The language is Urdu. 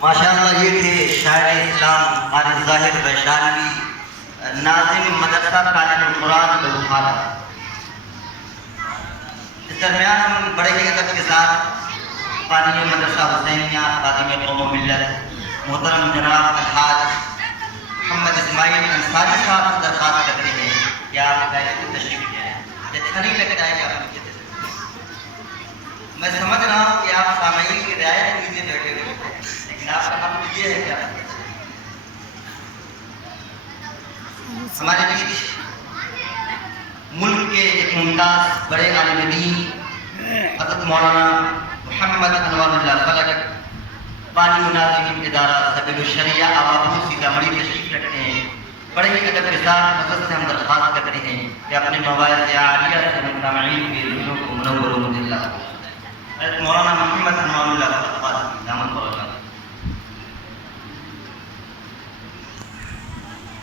ماشاءاللہ یہ تھے شاعر اسلام قاری ظاہر ویشالوی، ناظم مدرسہ کالج القرآن بلکھارا۔ اس درمیان ہم بڑے ہی ادب کے ساتھ بانی مدرسہ حسینیہ خادم قوم و ملت محترم جناب الحاج محمد اسماعیل انصاری صاحب سے درخواست کرتے ہیں کہ آپ ہدایت کو تشریف لے آئیں۔ اچھا نہیں لگ جائے گا آپ مجھے، میں سمجھ رہا ہوں کہ آپ سامعین کی رعایت کے لیے بیٹھے ہوئے ہیں، لیکن آپ کا کام یہ ہے کیا ہمارے بیچ ملک کے ایک ممتاز بڑے عالم دین حضرت مولانا محمد انوار اللہ فلک بانی ناظم ادارہ سبیل الشریعہ آبادی سیتامڑھی تشریف رکھتے ہیں۔ بڑے ہی ادب کے ساتھ حضرت سے ہم درخواست کرتے ہیں کہ اپنے مواعظ عالیہ سے سامعین کے دلوں کو منور و مطلع۔ مولانا محمد انوار اللہ